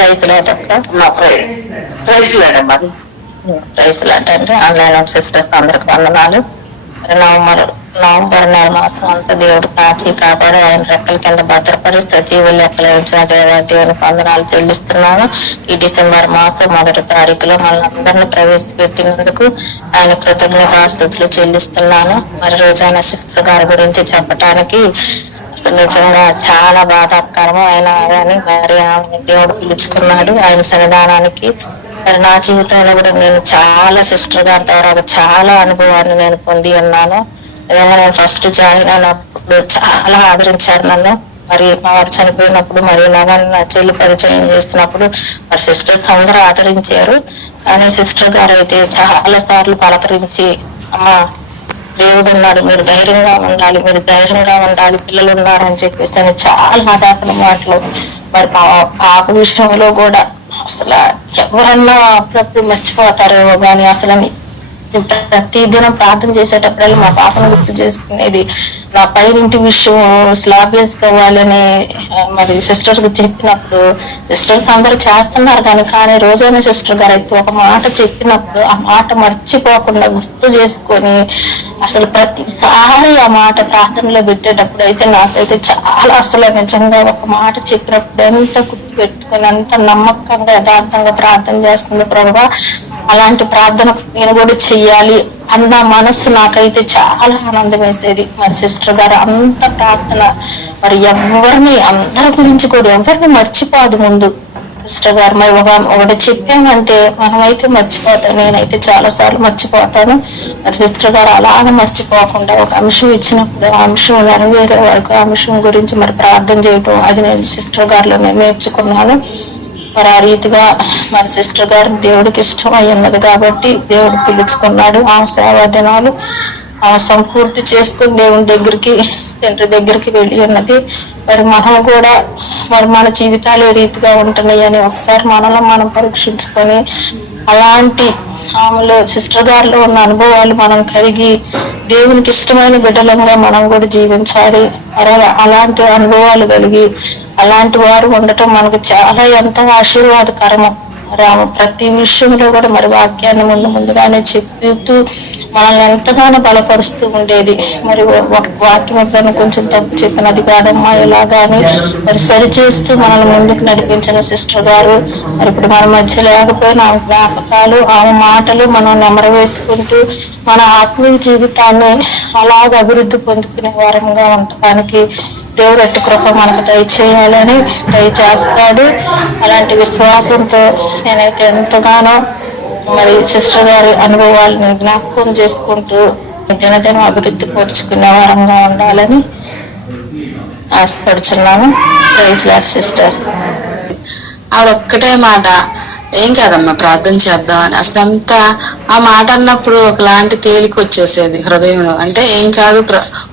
Praise lot అంటే online sisters అందరికి వందనాలు. నవంబర్ నెల మాసం అంతా దేవుడు కాచి కాపాడు ఆయన రెక్కల కింద భద్రపడి సజీవులు లెక్కలు ఉంచిన దేవునికి వందనాలు చెల్లిస్తున్నాను. ఈ డిసెంబర్ మాసం 1వ తారీఖులో మనందరినీ ప్రవేశపెట్టినందుకు ఆయన కృతజ్ఞతాస్తుతులు చెల్లిస్తున్నాను. మరి రోజైన సిస్టర్ గారి గురించి చెప్పటానికి నిజంగా చాలా బాధాకరము అయినా కానీ మరి ఆమె దేవుడు పిలుచుకున్నాడు ఆయన సన్నిధానానికి. మరి నా జీవితంలో కూడా నేను చాలా సిస్టర్ గారి ద్వారా చాలా అనుభవాన్ని నేను పొంది ఉన్నాను. నిజంగా నేను ఫస్ట్ జాయిన్ అయినప్పుడు చాలా ఆదరించారు నన్ను. మరి మా వారు చనిపోయినప్పుడు మరి ఇలాగా నా చెల్లి పరిచయం చేసినప్పుడు మరి సిస్టర్స్ అందరూ ఆదరించారు. కానీ సిస్టర్ గారు అయితే చాలా సార్లు పలకరించి అమ్మా దేవుడు ఉన్నాడు, మీరు ధైర్యంగా ఉండాలి, మీరు ధైర్యంగా ఉండాలి, పిల్లలు ఉన్నారని చెప్పేసి అని చాలా ఆదాపల మాటలు. మరి పాప విషయంలో కూడా అసలు ఎవరన్నా అప్పుడప్పుడు మర్చిపోతారేమో కానీ అసలు ప్రతి దినం ప్రార్థన చేసేటప్పుడల్లా మా పాపను గుర్తు చేసుకునేది. నా పైనింటి విషయం స్లాబ్ వేసుకోవాలని మరి సిస్టర్ కి చెప్పినప్పుడు సిస్టర్స్ అందరూ చేస్తున్నారు కానీ రోజైన సిస్టర్ గారు అయితే ఒక మాట చెప్పినప్పుడు ఆ మాట మర్చిపోకుండా గుర్తు చేసుకొని అసలు ప్రతిసారి ఆ మాట ప్రార్థనలో పెట్టేటప్పుడు అయితే నాకైతే చాలా అసలు నిజంగా ఒక మాట చెప్పినప్పుడు ఎంత గుర్తు పెట్టుకొని అంత నమ్మకంగా యథార్థంగా ప్రార్థన చేస్తుంది ప్రభువా, అలాంటి ప్రార్థన నేను కూడా చెయ్యాలి అన్న మనస్సు నాకైతే చాలా ఆనందం వేసేది. మరి సిస్టర్ గారు అంత ప్రార్థన మరి ఎవరిని అందరి గురించి కూడా ఎవరిని మర్చిపోదు. ముందు సిస్టర్ గారు మరి ఒకటి చెప్పామంటే మనమైతే మర్చిపోతాం, నేనైతే చాలా సార్లు మర్చిపోతాను. మరి సిస్టర్ గారు అలాగే మర్చిపోకుండా ఒక అంశం ఇచ్చినప్పుడు ఆ అంశం నెరవేరే వరకు ఆ అంశం గురించి మరి ప్రార్థన చేయటం అది నేను సిస్టర్ గారిలో నేను నేర్చుకున్నాను. మరి ఆ రీతిగా మరి సిస్టర్ గారు దేవుడికి ఇష్టం అయి ఉన్నది కాబట్టి దేవుడు పిలుచుకున్నాడు. ఆ సేవా దినాలు సంపూర్తి చేసుకుని దేవుని దగ్గరికి తండ్రి దగ్గరికి వెళ్ళి ఉన్నది. మరి మనం కూడా మరి మన జీవితాలు ఏ రీతిగా ఉంటున్నాయి అని ఒకసారి మనలో మనం పరీక్షించుకొని అలాంటి ఆమెలో సిస్టర్ గారిలో ఉన్న అనుభవాలు మనం కలిగి దేవునికి ఇష్టమైన బిడ్డలంగా మనం కూడా జీవించాలి. అలాంటి అనుభవాలు కలిగి అలాంటి వారు ఉండటం మనకు చాలా ఎంతో ఆశీర్వాదకరము. మరి ఆమె ప్రతి విషయంలో కూడా మరి వాక్యాన్ని ముందుగానే చెప్తూ మనల్ని ఎంతగానో బలపరుస్తూ ఉండేది. మరి వాక్యం ఎప్పుడైనా కొంచెం తప్పు చెప్పినది కాదమ్మా ఇలాగాని మరి సరిచేస్తూ మనల్ని ముందుకు నడిపించిన సిస్టర్ గారు మరి ఇప్పుడు మన మధ్య లేకపోయినా ఆమె జ్ఞాపకాలు ఆమె మాటలు మనం నెమరు వేసుకుంటూ మన ఆత్మీయ జీవితాన్ని అలాగ అభివృద్ధి పొందుకునే వారంగా ఉండటానికి దేవుడు అట్టి కృప మనకు దయచేయాలని దయచేస్తాడు. అలాంటి విశ్వాసంతో నేనైతే ఎంతగానో మరి సిస్టర్ గారి అనుభవాలను జ్ఞాపకం చేసుకుంటూ దినదినం అభివృద్ధి పరుచుకునే వారంగా ఉండాలని ఆశపడుచున్నాను. Praise lord sister. ఆవిడొక్కటే మాట, ఏం కాదమ్మా ప్రార్థన చేద్దాం అని. అసలంతా ఆ మాట అన్నప్పుడు ఒకలాంటి తేలిక వచ్చేసేది హృదయంలో. అంటే ఏం కాదు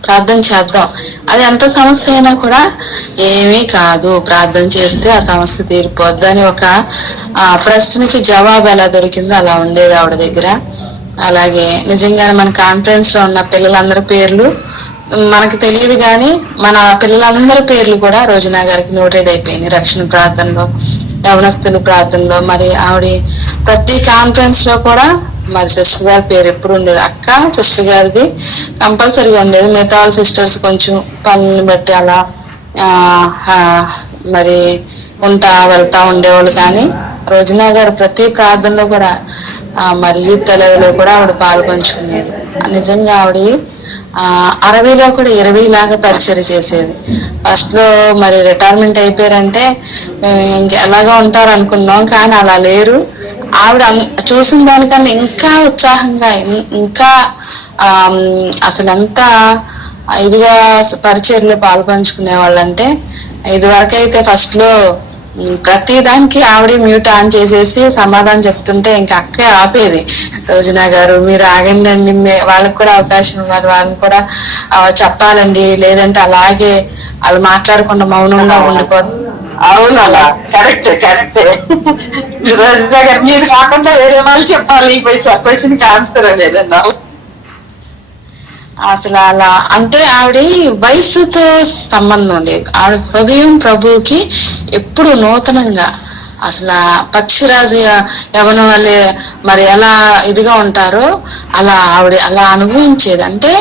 ప్రార్థన చేద్దాం, అది ఎంత సమస్య అయినా కూడా ఏమీ కాదు, ప్రార్థన చేస్తే ఆ సమస్య తీరిపోద్ది అని ఒక ప్రశ్నకి జవాబు ఎలా దొరికిందో అలా ఉండేది ఆవిడ దగ్గర. అలాగే నిజంగానే మన కాన్ఫరెన్స్ లో ఉన్న పిల్లలందరి పేర్లు మనకు తెలియదు కానీ మన పిల్లలందరి పేర్లు కూడా రోజునా గారికి నోటెడ్ అయిపోయినాయి రక్షణ ప్రార్థనలో, యవనస్తుల ప్రార్థనలో. మరి ఆవిడ ప్రతి కాన్ఫరెన్స్ లో కూడా మరి సిస్టర్ గారి పేరు ఎప్పుడు ఉండేది. అక్క సిస్టర్ గారిది కంపల్సరీగా ఉండేది. మిగతా సిస్టర్స్ కొంచెం పనులను బట్టి అలా మరి వెళ్తా ఉండేవాళ్ళు. కానీ రోజునా గారు ప్రతి ప్రార్థనలో కూడా మరి యూత్ లెవెల్లో కూడా ఆవిడ పాలు పంచుకునేది. నిజంగా ఆవిడ 60లో కూడా 20 లాగా పరిచయం చేసేది. ఫస్ట్ లో మరి రిటైర్మెంట్ అయిపోయారంటే మేము ఎలాగా ఉంటారు అనుకున్నాం, కానీ అలా లేరు. ఆవిడ చూసిన దానికన్నా ఇంకా ఉత్సాహంగా ఇంకా అసలు ఎంత ఇదిగా పరిచర్లో పాలు పంచుకునే వాళ్ళంటే, ఇదివరకైతే ఫస్ట్ లో ప్రతి దానికి ఆవిడ మ్యూట్ ఆన్ చేసేసి సమాధానం చెప్తుంటే ఇంకా అక్కే ఆపేది. రోజునా గారు మీరు ఆగండి, వాళ్ళకి కూడా అవకాశం ఇవ్వాలి, వాళ్ళని కూడా చెప్పాలండి, లేదంటే అలాగే వాళ్ళు మాట్లాడకుండా మౌనంగా ఉండిపోతుంది. అవును, అలా కరెక్ట్ రోజునా గారు మీరు కాకుండా వేరే వాళ్ళు చెప్పాలి ఈ క్వశ్చన్ ఆన్సర్ లేదన్నా. అసలు అలా అంటే ఆవిడ వయసుతో సంబంధం లేదు, ఆవిడ హృదయం ప్రభువుకి ఎప్పుడు నూతనంగా అసలు ఆ పక్షిరాజు యవన వల్లే మరి ఎలా ఇదిగా ఉంటారో అలా ఆవిడ అలా అనుభవించేది. అంటే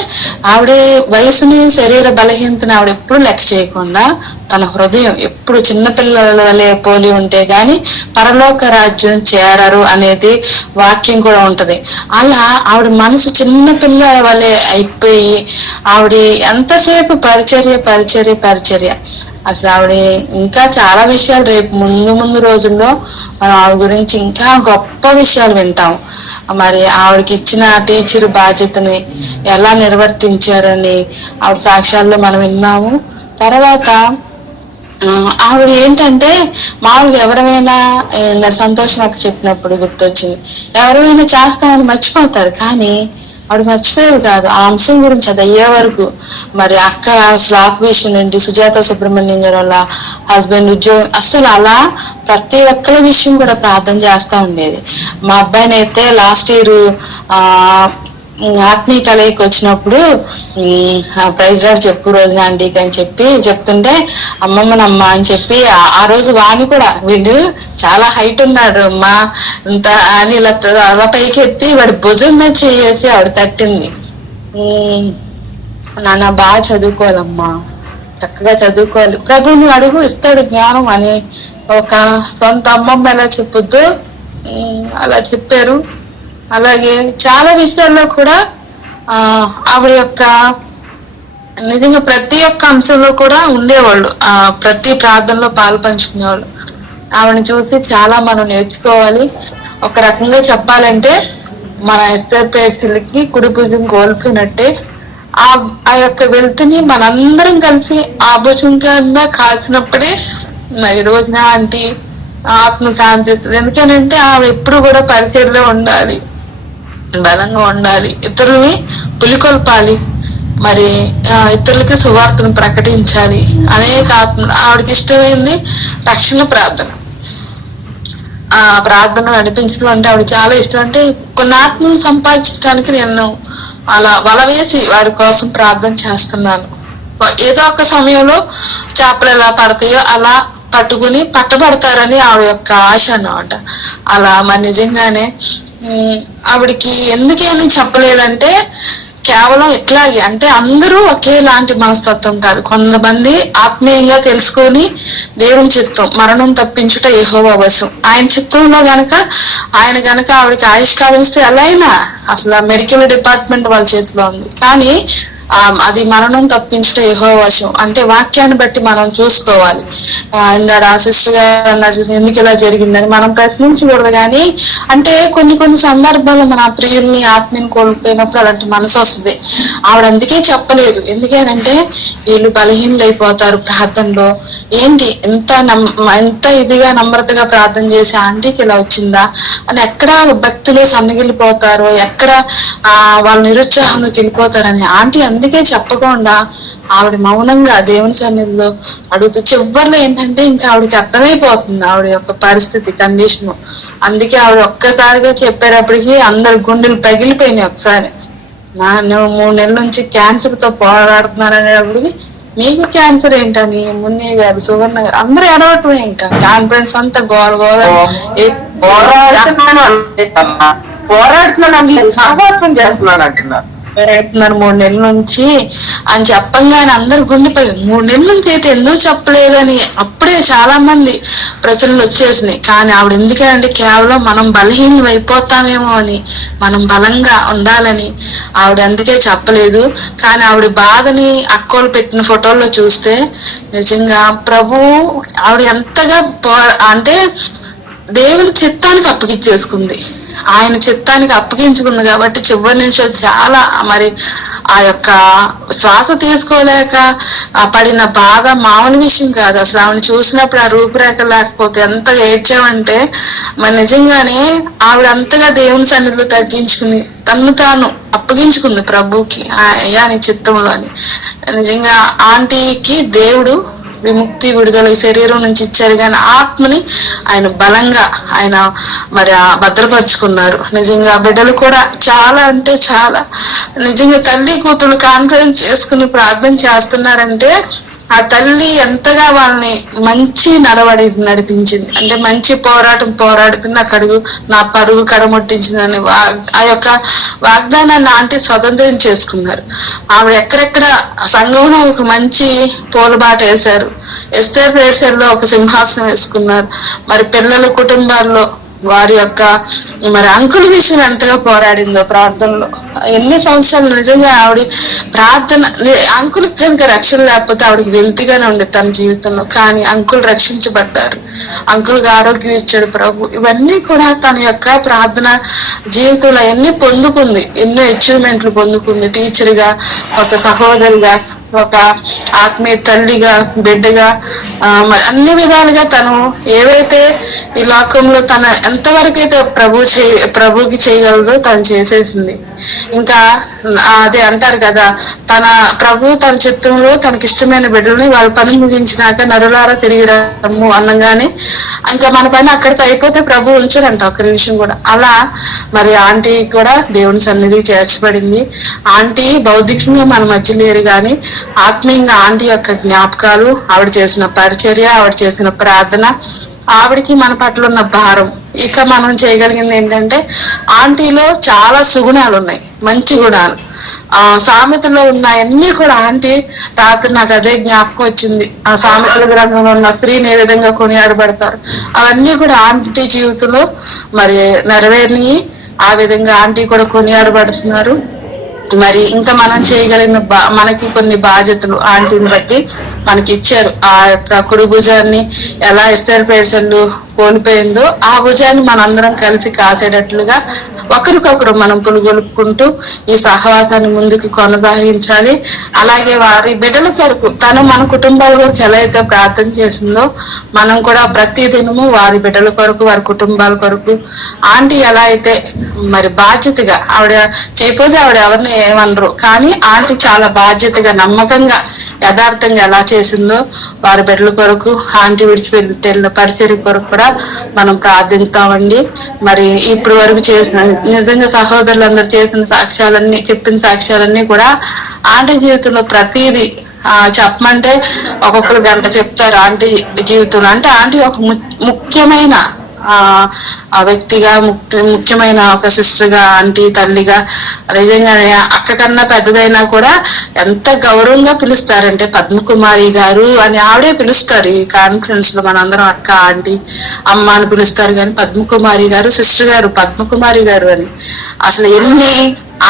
ఆవిడ వయసుని శరీర బలహీనతని ఆవిడ ఎప్పుడు లెక్క చేయకుండా తన హృదయం ఎప్పుడు చిన్నపిల్లల వల్లే పోలి ఉంటే గాని పరలోక రాజ్యం చేరరు అనేది వాక్యం కూడా ఉంటది. అలా ఆవిడ మనసు చిన్న పిల్లల వల్లే అయిపోయి ఆవిడ ఎంతసేపు పరిచర్య పరిచర్య పరిచర్య. అసలు ఆవిడ ఇంకా చాలా విషయాలు రేపు ముందు ముందు రోజుల్లో మనం ఆవిడ గురించి ఇంకా గొప్ప విషయాలు వింటాం. మరి ఆవిడకి ఇచ్చిన టీచర్ బాధ్యతని ఎలా నిర్వర్తించారని ఆవిడ సాక్ష్యాల్లో మనం విన్నాము. తర్వాత ఆవిడ ఏంటంటే మామూలుగా ఎవరైనా సంతోషం అక్క చెప్పినప్పుడు గుర్తొచ్చింది, ఎవరైనా చేస్తామని మర్చిపోతారు, కానీ ఆవిడ మర్చిపోయేది కాదు. ఆ అంశం గురించి అది అయ్యే వరకు మరి అక్క స్లాప్ విషయం ఏంటి, సుజాత సుబ్రహ్మణ్యం గారు వాళ్ళ హస్బెండ్ ఉద్యోగం, అస్సలు అలా ప్రతి ఒక్కరి విషయం కూడా ప్రార్థన చేస్తా ఉండేది. మా అబ్బాయిని అయితే లాస్ట్ ఇయర్ ఆత్మీయ కలయికి వచ్చినప్పుడు ప్రైజ్ రాడ్ చెప్పు రోజున ఆంటీకి అని చెప్పి చెప్తుంటే అమ్మమ్మనమ్మ అని చెప్పి ఆ రోజు వాడిని కూడా, వీడు చాలా హైట్ ఉన్నాడు అమ్మా ఇంత అని ఇలా అలా పైకి ఎత్తి వాడి భుజం మీద చేసి ఆవిడ తట్టింది. నాన్న బాగా చదువుకోవాలమ్మా, చక్కగా చదువుకోవాలి, ప్రభువుని అడుగు ఇస్తాడు జ్ఞానం అని ఒక సొంత అమ్మమ్మ ఎలా చెప్పొద్దు అలా చెప్పారు. అలాగే చాలా విషయాల్లో కూడా ఆవిడ యొక్క నిజంగా ప్రతి ఒక్క అంశంలో కూడా ఉండేవాళ్ళు, ప్రతి ప్రార్థనలో పాలు పంచుకునేవాళ్ళు. ఆవిడని చూసి చాలా మనం నేర్చుకోవాలి. ఒక రకంగా చెప్పాలంటే మన ఎస్తర్ ప్రేక్షలకి కుడి భుజం కోల్పోయినట్టే ఆ యొక్క వెళ్తుని మనందరం కలిసి ఆ భుజం కింద కాల్చినప్పుడే ఈ రోజున ఆంటీ ఆత్మ శాంతిస్తుంది. ఎందుకనంటే ఆవిడ ఎప్పుడు కూడా పరిచయలో ఉండాలి, బలంగా ఉండాలి, ఇతరుల్ని పులికొల్పాలి, మరి ఇతరులకి సువార్తను ప్రకటించాలి. అనేక ఆవిడకి ఇష్టమైంది రక్షణ ప్రార్థన. ఆ ప్రార్థన నడిపించడం అంటే ఆవిడ చాలా ఇష్టం. అంటే కొన్ని ఆత్మను సంపాదించడానికి నేను అలా వల వేసి వారి కోసం ప్రార్థన చేస్తున్నాను. ఏదో ఒక సమయంలో చేపలు ఎలా పడతాయో అలా పట్టుకుని పట్టబడతారని ఆవిడ యొక్క ఆశ అన్నమాట. అలా మరి నిజంగానే ఆవిడికి ఎందుకని చెప్పలేదంటే కేవలం ఇట్లాగే, అంటే అందరూ ఒకేలాంటి మనస్తత్వం కాదు. కొంతమంది ఆత్మీయంగా తెలుసుకొని దేవుని చిత్తం మరణం తప్పించుట యెహోవా వశం, ఆయన చిత్తంలో ఆయన గనక ఆవిడకి ఆయుష్కాలం ఇస్తే ఎలా అయినా అసలు మెడికల్ డిపార్ట్మెంట్ వాళ్ళ చేతిలో ఉంది, కానీ అది మరణం తప్పించుట యెహోవా వశం. అంటే వాక్యాన్ని బట్టి మనం చూసుకోవాలి. ఇందాడ సిస్టర్ గారు అన్నారు ఎందుకు ఇలా జరిగిందని మనం ప్రశ్నించకూడదు, కానీ అంటే కొన్ని సందర్భాల్లో మన ప్రియుల్ని ఆత్మీయని కోల్పోయినప్పుడు అలాంటి మనసు వస్తుంది. ఆవిడ అందుకే చెప్పలేదు, ఎందుకేనంటే వీళ్ళు బలహీనలు అయిపోతారు ప్రార్థనలో. ఏంటి ఎంత ఇదిగా నమ్రతగా ప్రార్థన చేసి ఆంటీకి ఇలా వచ్చిందా అని ఎక్కడ భక్తులు సన్నగిలిపోతారో, ఎక్కడ వాళ్ళ నిరుత్సాహంలోకి వెళ్ళిపోతారని ఆంటీ అందుకే చెప్పకుండా ఆవిడ మౌనంగా దేవుని సన్నిధిలో అడుగుతూ, చివరిలో ఏంటంటే ఇంకా ఆవిడకి అర్థమైపోతుంది ఆవిడ యొక్క పరిస్థితి కండిషన్. అందుకే ఆవిడ ఒక్కసారిగా చెప్పేటప్పటికి అందరు గుండెలు పగిలిపోయినాయి. ఒకసారి నేను 3 నెలల నుంచి క్యాన్సర్ తో పోరాడుతున్నాను అనేటప్పటికి మీకు క్యాన్సర్ ఏంటని మున్నయ్య గారు, సువర్ణ గారు అందరూ ఎడవటమే, ఇంకా కాన్ఫిడెన్స్ అంతా గోల పోరాడుతున్నాను సహవాసం చేస్తున్నాను అంటున్నారు. 3 నెలల నుంచి అని చెప్పంగానే అందరు గుండెపోయి 3 నెలల నుంచి అయితే ఎందుకు చెప్పలేదని అప్పుడే చాలా మంది ప్రశ్నలు వచ్చేసినాయి. కానీ ఆవిడ ఎందుకంటే కేవలం మనం బలహీనం అయిపోతామేమో అని, మనం బలంగా ఉండాలని ఆవిడ అందుకే చెప్పలేదు. కానీ ఆవిడ బాధని అక్కోళ్ళు పెట్టిన ఫోటోల్లో చూస్తే నిజంగా ప్రభువు ఆవిడ ఎంతగా అంటే దేవుని చిత్తానికి అప్పగించేసుకుంది, ఆయన చిత్తానికి అప్పగించుకుంది. కాబట్టి చివరి నిమిషాలు చాలా మరి ఆ యొక్క శ్వాస తీసుకోలేక పడిన బాధ మామూలు విషయం కాదు. అసలు ఆవిడ చూసినప్పుడు ఆ రూపురేఖ లేకపోతే ఎంత ఏడ్చామంటే మరి నిజంగానే ఆవిడ అంతగా దేవుని సన్నిధిలో తగ్గించుకుని తను తాను అప్పగించుకుంది ప్రభుకి, నీ చిత్తంలో అని. నిజంగా ఆంటీకి దేవుడు విముక్తి విడుదల శరీరం నుంచి ఇచ్చారు, కానీ ఆత్మని ఆయన బలంగా ఆయన మరి భద్రపరుచుకున్నారు. నిజంగా బిడ్డలు కూడా చాలా అంటే చాలా నిజంగా తల్లి కూతురు కాన్ఫరెన్స్ చేసుకుని ప్రార్థన చేస్తున్నారంటే ఆ తల్లి ఎంతగా వాళ్ళని మంచి నడవడి నడిపించింది. అంటే మంచి పోరాడుతున్న కడుగు నా పరుగు కడముట్టించిందని ఆ యొక్క వాగ్దానాన్ని ఆంటీ స్వతంత్రం చేసుకున్నారు. ఆవిడ ఎక్కడెక్కడ సంఘంలో ఒక మంచి పూలబాట వేశారు, ఎస్తేర్ ప్లేసర్లో ఒక సింహాసనం వేసుకున్నారు. మరి పిల్లల కుటుంబాల్లో వారి యొక్క మరి అంకుల విషయం ఎంతగా పోరాడిందో ప్రార్థనలో. ఎన్ని సంవత్సరాలు నిజంగా ఆవిడ ప్రార్థన, అంకులకి కనుక రక్షణ లేకపోతే ఆవిడకి వెల్తిగానే ఉండేది తన జీవితంలో. కానీ అంకులు రక్షించబడ్డారు, అంకుల్కి ఆరోగ్యం ఇచ్చాడు ప్రభు. ఇవన్నీ కూడా తన యొక్క ప్రార్థన జీవితంలో ఎన్ని పొందుకుంది, ఎన్నో అచీవ్మెంట్లు పొందుకుంది. టీచర్గా, ఒక సహోదరిగా, ఒక ఆత్మీయ తల్లిగా, బిడ్డగా, మరి అన్ని విధాలుగా తను ఏవైతే ఈ లోకంలో తన ఎంతవరకు అయితే ప్రభుకి చేయగలదో తను చేసేసింది. ఇంకా అదే అంటారు కదా, తన చిత్రంలో తనకి ఇష్టమైన బిడ్డలని వాళ్ళ పని ముగించినాక నరులారా తిరిగి రమ్ము అనగానే ఇంకా మన పని అక్కడితో అయిపోతే ప్రభు ఉంచారంట ఒక్క నిమిషం కూడా. అలా మరి ఆంటీ కూడా దేవుని సన్నిధి చేర్చబడింది. ఆంటీ భౌతికంగా మన మధ్య లేరు కానీ ఆత్మీయంగా ఆంటీ యొక్క జ్ఞాపకాలు, ఆవిడ చేసిన పరిచర్య, ఆవిడ చేసిన ప్రార్థన, ఆవిడకి మన పట్ల ఉన్న భారం. ఇక మనం చేయగలిగింది ఏంటంటే, ఆంటీలో చాలా సుగుణాలు ఉన్నాయి, మంచి గుణాలు. సామెతలో ఉన్నాయన్నీ కూడా ఆంటీ రాత్రి నాకు అదే జ్ఞాపకం వచ్చింది. ఆ సామెతల గ్రంథంలో ఉన్న స్త్రీని ఏ విధంగా కొనియాడబడతారు అవన్నీ కూడా ఆంటీ జీవితంలో మరి నెరవేరి ఆ విధంగా ఆంటీ కూడా కొనియాడబడుతున్నారు. మరి ఇంకా మనం చేయగలిగిన మనకి కొన్ని బాధ్యతలు ఆంటీని బట్టి మనకి ఇచ్చారు. ఆ యొక్క కుడి భుజాన్ని ఎలా ఎస్తేర్ ప్లేసర్లు కోల్పోయిందో ఆ భుజాన్ని మనందరం కలిసి కాసేటట్లుగా ఒకరికొకరు మనం పులుగొలుపుకుంటూ ఈ సహవాసాన్ని ముందుకు కొనసాగించాలి. అలాగే వారి బిడ్డల కొరకు తను మన కుటుంబాల కొరకు ఎలా అయితే ప్రార్థన చేసిందో మనం కూడా ప్రతి దినము వారి బిడ్డల కొరకు, వారి కుటుంబాల కొరకు ఆంటీ ఎలా అయితే మరి బాధ్యతగా, ఆవిడ చేయకపోతే ఆవిడ ఎవరిని ఏమనరు, కానీ ఆంటీ చాలా బాధ్యతగా, నమ్మకంగా, యథార్థంగా ఎలా చేసిందో వారి బిడ్డల కొరకు, ఆంటీ విడిచిపెట్టిన పరిచర్య కొరకు కూడా మనం ప్రార్థిస్తామండి. మరి ఇప్పుడు వరకు చేసిన నిజంగా సహోదరులందరూ చేసిన సాక్ష్యాలన్నీ, చెప్పిన సాక్ష్యాలన్నీ కూడా ఆంటీ జీవితంలో ప్రతిదీ చెప్పమంటే ఒక్కొక్కరు గంట చెప్తారు ఆంటీ జీవితంలో. అంటే ఆంటీ ఒక ముఖ్యమైన ఆ వ్యక్తిగా, ముఖ్యమైన ఒక సిస్టర్ గా, ఆంటీ, తల్లిగా, నిజంగానే అక్క కన్నా పెద్దదైనా కూడా ఎంత గౌరవంగా పిలుస్తారంటే పద్మకుమారి గారు అని ఆవిడే పిలుస్తారు. ఈ కాన్ఫరెన్స్ లో మనందరం అక్క, ఆంటీ, అమ్మ అని పిలుస్తారు, కానీ పద్మకుమారి గారు, సిస్టర్ గారు పద్మకుమారి గారు అని. అసలు ఎన్ని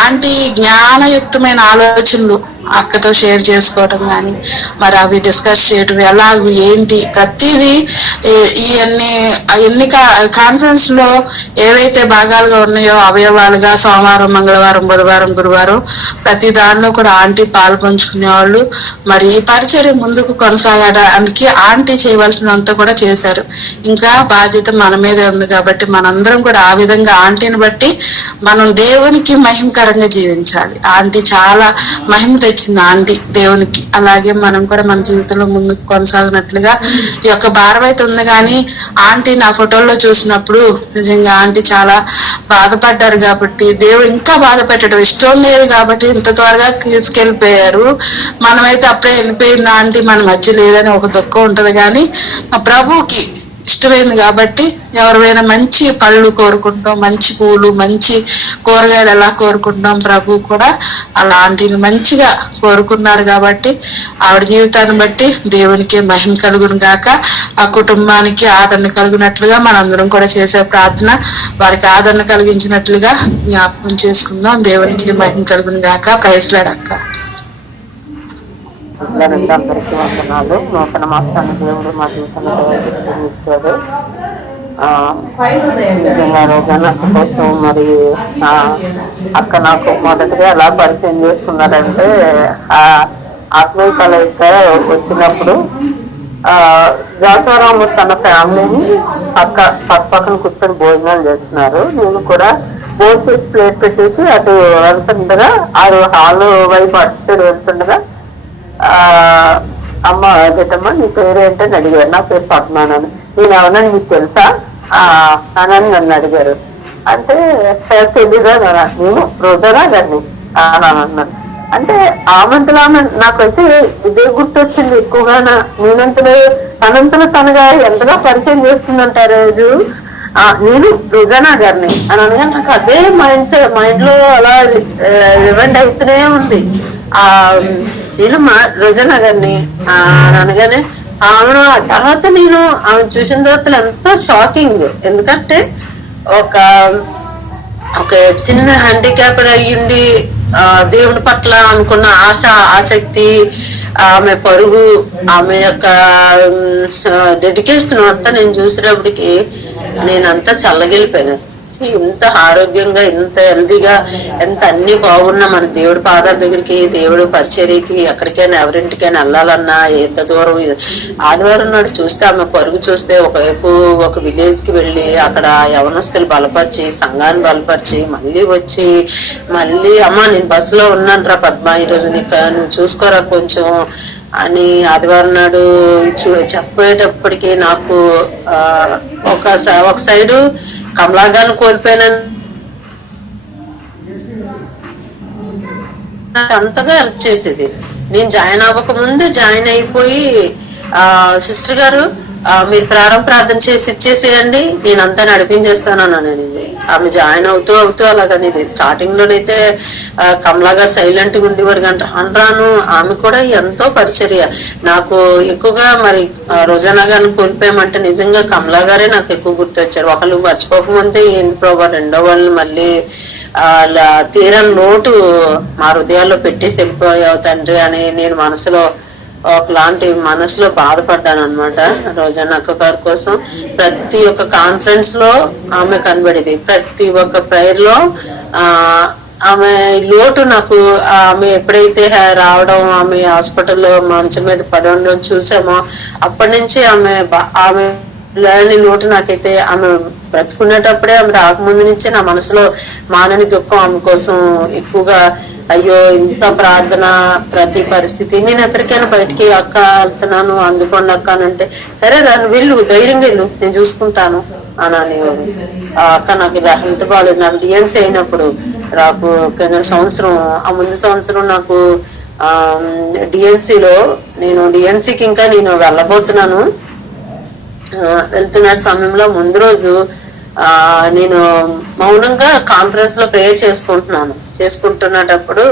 ఆంటీ జ్ఞానయుక్తమైన ఆలోచనలు అక్కతో షేర్ చేసుకోవటం కానీ, మరి అవి డిస్కస్ చేయటం ఎలాగూ ఏంటి ప్రతిదీ ఎన్ని కాన్ఫరెన్స్ లో ఏవైతే భాగాలుగా ఉన్నాయో అవయవాలుగా సోమవారం, మంగళవారం, బుధవారం, గురువారం ప్రతి దానిలో కూడా ఆంటీ పాలు పంచుకునేవాళ్ళు. మరి ఈ పరిచర్య ముందుకు కొనసాగడానికి ఆంటీ చేయవలసినంత కూడా చేశారు. ఇంకా బాధ్యత మన మీదే ఉంది కాబట్టి మనందరం కూడా ఆ విధంగా ఆంటీని బట్టి మనం దేవునికి మహిమకరంగా జీవించాలి. ఆంటీ చాలా మహిమ తెచ్చింది ఆంటీ దేవునికి. అలాగే మనం కూడా మన జీవితంలో ముందుకు కొనసాగినట్లుగా ఈ యొక్క భారం అయితే ఉంది. కానీ ఆంటీ నా ఫోటోల్లో చూసినప్పుడు నిజంగా ఆంటీ చాలా బాధపడ్డారు కాబట్టి, దేవుడు ఇంకా బాధ పెట్టడం ఇష్టం లేదు కాబట్టి ఇంత త్వరగా తీసుకెళ్ళిపోయారు. మనమైతే అప్పుడే వెళ్ళిపోయింది ఆంటీ మన మధ్య లేదని ఒక దుఃఖం ఉంటది. కానీ ప్రభువుకి ఇష్టమైంది కాబట్టి ఎవరైనా మంచి పళ్ళు కోరుకుంటాం, మంచి పూలు, మంచి కూరగాయలు ఎలా కోరుకుంటాం, ప్రభు కూడా అలాంటివి మంచిగా కోరుకున్నారు. కాబట్టి ఆవిడ జీవితాన్ని బట్టి దేవునికి మహిమ కలుగును గాక, ఆ కుటుంబానికి ఆదరణ కలిగినట్లుగా మనందరం కూడా చేసే ప్రార్థన వారికి ఆదరణ కలిగించినట్లుగా జ్ఞాపకం చేసుకుందాం. దేవునికి మహిమ కలుగును గాక. ప్రైజ్ లార్డ్ అక్క. అందరికీ వందనాలు. నూతన మాసాన్ని దేవుడు మా జీవితంలో ఇచ్చాడు. నిజంగా రోజాన కోసం మరి అక్క నాకు మొదటిగా ఎలా పరిచయం చేసుకున్నారంటే, ఆత్మీయ కలయిక వచ్చినప్పుడు జాసారాము తన ఫ్యామిలీని పక్కన కూర్చొని భోజనాలు చేస్తున్నారు. నేను కూడా భోజనం ప్లేట్ పెట్టేసి అటు వెళ్తుండగా, ఆరు హాల్ వైపు అటు వెళ్తుండగా అమ్మ గీతమ్మ నీ పేరు ఏంటని అడిగారు. నా పేరు పద్మానని. నేను ఎవరన్నా నీకు తెలుసా అని నన్ను అడిగారు. అంటే తెలీదా నేను రోజానా గారిని అన్నాను. అంటే ఆమంతలో ఆమె నాకైతే ఇదే గుర్తొచ్చింది ఎక్కువగా. నేనంతలో తనంతలో తనగా ఎంతగా పరిచయం చేస్తుందంటారు రోజు నేను రుజానా గారిని అని అనగా నాకు అదే మైండ్ లో అలా రివెండ్ అవుతూనే ఉంది. నేను రుజానా గారిని అని అనగానే ఆమెను ఆ తర్వాత నేను ఆమె చూసిన తర్వాత ఎంతో షాకింగ్. ఎందుకంటే ఒక చిన్న హ్యాండిక్యాప్డ్ అయ్యింది, దేవుని పట్ల అనుకున్న ఆసక్తి, ఆమె పరుగు, ఆమె యొక్క డెడికేషన్ అంతా నేను చూసేటప్పటికి నేనంతా చల్లగిలిపోయాను. ఇంత ఆరోగ్యంగా, ఇంత హెల్దీగా, ఎంత అన్ని బాగున్నా మన దేవుడి పాదాల దగ్గరికి, దేవుడు పరిచర్యకి ఎక్కడికైనా ఎవరింటికైనా వెళ్ళాలన్నా ఎంత దూరం. ఆదివారం నాడు చూస్తే ఆమె పరుగు చూస్తే ఒకవైపు ఒక విలేజ్ కి వెళ్ళి అక్కడ యవనస్తులు బలపరిచి, సంఘాన్ని బలపరిచి, మళ్ళీ వచ్చి మళ్ళీ అమ్మ నేను బస్సులో ఉన్నాను రా పద్మ, ఈరోజు నువ్వు చూసుకోరా కొంచెం అని ఆదివారం నాడు చెప్పేటప్పటికి నాకు ఒక సైడు కమలాగాన్ని కోల్పోయానని అంతగా హెల్ప్ చేసేది. నేను జాయిన్ అవ్వక ముందే జాయిన్ అయిపోయి సిస్టర్ గారు మీరు ప్రార్థన చేసి ఇచ్చేసేయండి, నేను అంతా నడిపించేస్తాను అనేది. ఆమె జాయిన్ అవుతూ అలాగనేది. స్టార్టింగ్ లోనైతే కమలా గారు సైలెంట్ గా ఉండేవారు, రాను ఆమె కూడా ఎంతో పరిచర్య. నాకు ఎక్కువగా మరి రోజానా గారిని కోల్పోయామంటే నిజంగా కమలా గారే నాకు ఎక్కువ గుర్తొచ్చారు. ఒకళ్ళు మర్చిపోకముందే ఏంటి ప్రభా రెండో వాళ్ళని మళ్ళీ తీరని లోటు మా హృదయాల్లో పెట్టేసి వెళ్ళిపోయావు తండ్రి అని నేను మనసులో బాధపడ్డాను అనమాట. రోజానా అక్క గారి కోసం ప్రతి ఒక్క కాన్ఫరెన్స్ లో ఆమె కనబడేది, ప్రతి ఒక్క ప్రేయర్ లో ఆమె లోటు నాకు ఆమె ఎప్పుడైతే రావడం, ఆమె హాస్పిటల్లో మంచం మీద పడి ఉండడం చూసామో అప్పటి నుంచి ఆమె లేని లోటు నాకైతే ఆమె బ్రతుకునేటప్పుడే, ఆమె రాకముందు నుంచే నా మనసులో మానని దుఃఖం ఆమె కోసం ఎక్కువగా. అయ్యో ఇంత ప్రార్థన, ప్రతి పరిస్థితి నేను ఎక్కడికైనా బయటికి అక్క వెళ్తున్నాను అందుకోండి అక్క అని అంటే సరే రాను వెళ్ళు, ధైర్యంగా వెళ్ళు, నేను చూసుకుంటాను అని అనేవారు. అక్క నాకు ఇలా హెల్త్ బాగాలేదు, నాకు డిఎన్సీ అయినప్పుడు నాకు కింద సంవత్సరం ముందు సంవత్సరం నాకు డిఎన్సీలో నేను డిఎన్సీకి ఇంకా నేను వెళ్ళబోతున్నాను. వెళ్తున్న సమయంలో ముందు రోజు నేను మౌనంగా కాన్ఫరెన్స్ లో ప్రేయర్ చేసుకుంటున్నప్పుడు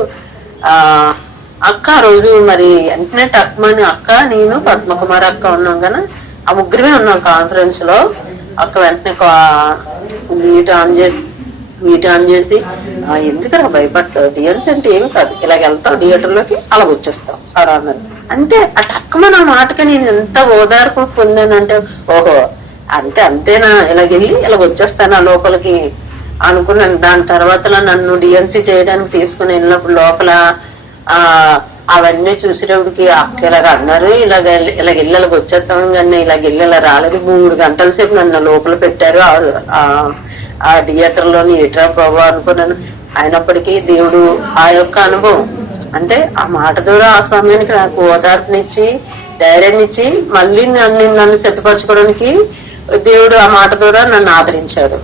అక్క రోజు మరి వెంటనే టక్మని అక్క, నేను పద్మకుమార్ అక్క ఉన్నాం కదా, ఆ ముగ్గురమే ఉన్నాం కాన్ఫరెన్స్ లో. అక్క వెంటనే మీట్ ఆన్ చేసి ఎందుకలా భయపడతావు, డిఎన్స్ అంటే ఏమి కాదు, ఇలాగ వెళ్తావు థియేటర్ లోకి అలా వచ్చేస్తావు అలా అన్నారు. అంతే ఆ టక్కుమని ఆ మాటకి నేను ఎంత ఓదార్పు పొందానంటే ఓహో అంతేనా, ఇలాగెళ్ళి ఇలాగ వచ్చేస్తాను ఆ లోపలికి అనుకున్నాను. దాని తర్వాత నన్ను డిఎన్సీ చేయడానికి తీసుకుని వెళ్ళినప్పుడు లోపల అవన్నీ చూసేటప్పటికి అక్క ఇలాగ అన్నారు, ఇలాగెళ్ళి ఇలాగ వచ్చేస్తాం కానీ ఇలాగెళ్ళి ఇలా రాలేదు. 3 గంటల సేపు నన్ను లోపల పెట్టారు ఆ థియేటర్ లోని. ఏట్రా ప్రభా అనుకున్నాను. అయినప్పటికీ దేవుడు ఆ యొక్క అనుభవం అంటే ఆ మాట ద్వారా ఆ సమయానికి నాకు ఓదార్పునిచ్చి ధైర్యాన్నిచ్చి మళ్ళీ నన్ను సిద్ధపరచుకోవడానికి దేవుడు ఆ మాట ద్వారా నన్ను ఆదరించాడు.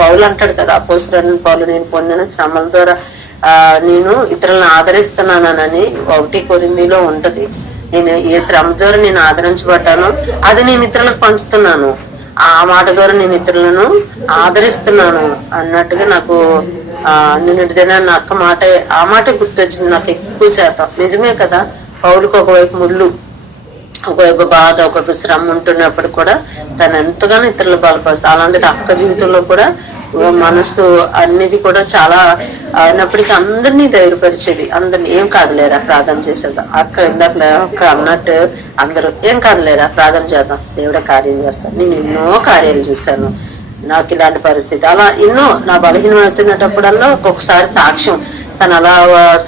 పౌలు అంటాడు కదా, అపోస్తలుడైన పౌలు నేను పొందిన శ్రమల ద్వారా నేను ఇతరులను ఆదరిస్తున్నానని 1 కొరింథీలో ఉంటది. నేను ఏ శ్రమ ద్వారా నేను ఆదరించబడ్డానో అది నేను ఇతరులకు పంచుతున్నాను, ఆ మాట ద్వారా నేను ఇతరులను ఆదరిస్తున్నాను అన్నట్టుగా నాకు నిన్నటి దినాన్ని అక్క ఆ మాట గుర్తొచ్చింది నాకు ఎక్కువ శాతం. నిజమే కదా, పౌలుకు ఒకవైపు ముళ్ళు, ఒకవైపు బాధ, ఒకవైపు శ్రమ ఉంటున్నప్పుడు కూడా తను ఎంతగానో ఇతరులు బలపరుస్తుంది. అలాంటిది అక్క జీవితంలో కూడా మనసు అన్నిది కూడా చాలా అయినప్పటికీ అందరినీ ధైర్యపరిచేది. అందరినీ ఏం కాదులేరా ప్రార్థన చేసేద్దాం, అక్క ఇందాక అక్క అన్నట్టు అందరూ ఏం కాదులేరా ప్రార్థన చేద్దాం, దేవుడే కార్యం చేస్తాను. నేను ఎన్నో కార్యాలు చూశాను, నాకు ఇలాంటి పరిస్థితి అలా ఎన్నో నా బలహీనం అవుతున్నప్పుడల్లా ఒక్కొక్కసారి సాక్ష్యం తను అలా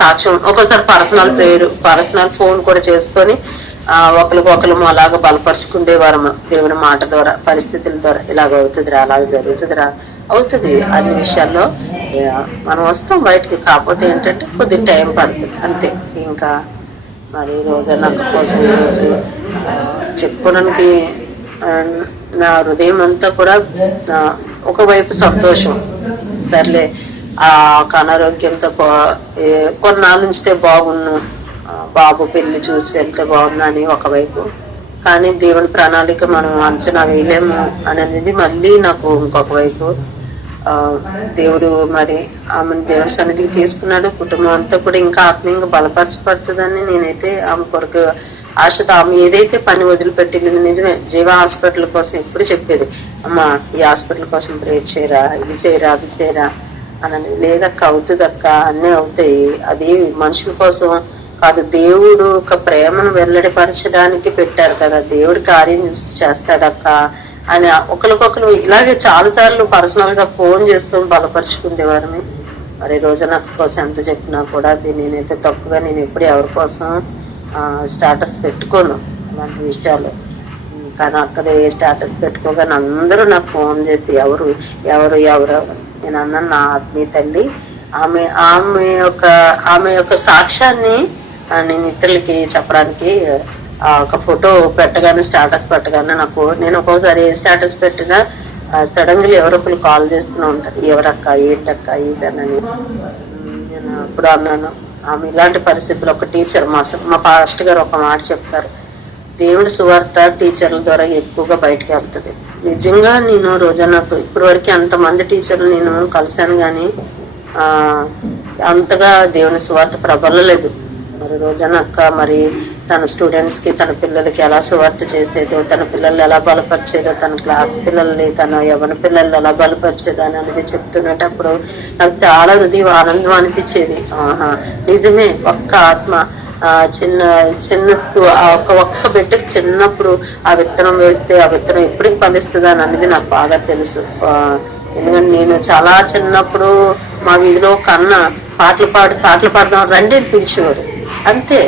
సాక్ష్యం, ఒక్కొక్కసారి పర్సనల్ ఫోన్ కూడా చేసుకొని ఒకరికొకరు అలాగ బలపరుచుకుండేవారు దేవుని మాట ద్వారా, పరిస్థితుల ద్వారా. ఇలాగ అవుతుందిరా, అలాగ జరుగుతుందిరా, అవుతుంది అన్ని విషయాల్లో మనం వస్తాం బయటికి. కాకపోతే ఏంటంటే కొద్ది టైం పడుతుంది అంతే. ఇంకా మరి రోజన్నా కోసం ఈరోజు చెప్పుకోవడానికి నా హృదయం అంతా కూడా ఒకవైపు సంతోషం, సర్లే ఒక అనారోగ్యంతో కొన్నాళ్ళు ఉంచితే బాగున్ను, బాబు పెళ్లి చూసి వెళ్తే బాగున్నా అని ఒకవైపు, కానీ దేవుని ప్రణాళిక మనం అంచనా వేయలేము అనేది మళ్ళీ నాకు ఇంకొక వైపు. దేవుడు మరి ఆమెను దేవుడి సన్నిధికి తీసుకున్నాడు. కుటుంబం అంతా కూడా ఇంకా ఆత్మీయంగా బలపరచబడుతుందని నేనైతే ఆమె కొరకు ఆశతో, ఆమె ఏదైతే పని వదిలిపెట్టింది నిజమే. జీవ హాస్పిటల్ కోసం ఎప్పుడు చెప్పేది, అమ్మా ఈ హాస్పిటల్ కోసం ప్రేర్ చేయరా, ఇది చేయరా, అది చేయరా అని. లేదక్క అవుతుందక్క, అన్నీ అవుతాయి, అది మనుషుల కోసం కాదు, దేవుడు ఒక ప్రేమను వెల్లడిపరచడానికి పెట్టారు కదా, దేవుడి కార్యం చూసి చేస్తాడక్క అని ఒకరికొకరు ఇలాగే చాలా సార్లు పర్సనల్ గా ఫోన్ చేసుకొని బలపరుచుకునేవారని. మరి రోజు నాకు కోసం ఎంత చెప్పినా కూడా అది నేనైతే తక్కువగా, నేను ఎప్పుడు ఎవరి కోసం స్టేటస్ పెట్టుకోను అలాంటి విషయాలు. కానీ అక్కడే స్టేటస్ పెట్టుకోగానే అందరూ నాకు ఫోన్ చేసి ఎవరు ఎవరు ఎవరు నేను అన్నాను, నా ఆత్మీయ తల్లి, ఆమె యొక్క సాక్ష్యాన్ని నేను ఇతరులకి చెప్పడానికి ఒక ఫోటో పెట్టగానే, స్టేటస్ పెట్టగానే నేను ఒక్కోసారి ఏ స్టేటస్ పెట్టినా సడన్ గా ఎవరొకరు కాల్ చేస్తూనే ఉంటారు, ఎవరక్క ఏంటక్క ఇదనని. నేను అప్పుడు అన్నాను, ఆమె ఇలాంటి పరిస్థితుల్లో ఒక టీచర్, మా పాస్టర్ గారు ఒక మాట చెప్తారు, దేవుడి సువార్త టీచర్ల ద్వారా ఎక్కువగా బయటకు వెళ్తుంది. నిజంగా నేను రోజా నాకు ఇప్పటి వరకు అంతమంది టీచర్లు నేను కలిశాను కానీ అంతగా దేవుని సువార్త ప్రబలలేదు. మరి రోజానక్క మరి తన స్టూడెంట్స్ కి, తన పిల్లలకి ఎలా సువార్త చేసేదో, తన పిల్లల్ని ఎలా బలపరిచేదో, తన క్లాస్ పిల్లల్ని, తన యవ్వన పిల్లల్ని ఎలా బలపరిచేదో అనేది చెప్తున్నప్పుడు నాకు చాలా హృదయం ఆనందం అనిపించేది. నిజమే, ఒక్క ఆత్మ చిన్నప్పుడు ఒక్క బిడ్డకి చిన్నప్పుడు ఆ విత్తనం వేస్తే ఆ విత్తనం ఎప్పటికి ఫలిస్తుందా అనేది నాకు బాగా తెలుసు. ఎందుకంటే నేను చాలా చిన్నప్పుడు మా వీధిలో కన్న పాటలు పాడదాం రండి అని పిలిచేవారు, అంతే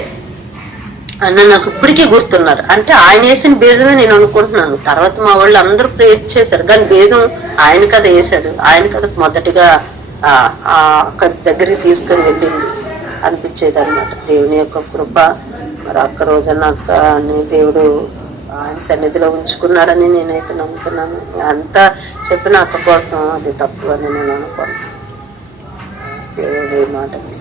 అన్న నాకు ఇప్పటికీ గుర్తున్నారు. అంటే ఆయన వేసిన బీజమే నేను అనుకుంటున్నాను. తర్వాత మా వాళ్ళు అందరూ ప్రేర్ చేశారు, కానీ బీజం ఆయన కథ వేశాడు, ఆయన కథ మొదటిగా దగ్గరికి తీసుకొని వెళ్ళింది అనిపించేది అనమాట. దేవుని యొక్క కృప మరి అక్క రోజున అక్కని దేవుడు ఆయన సన్నిధిలో ఉంచుకున్నాడని నేనైతే నమ్ముతున్నాను. అంతా చెప్పిన అక్క కోసం అది తప్పు అని నేను అనుకోను. దేవుడి మాటకి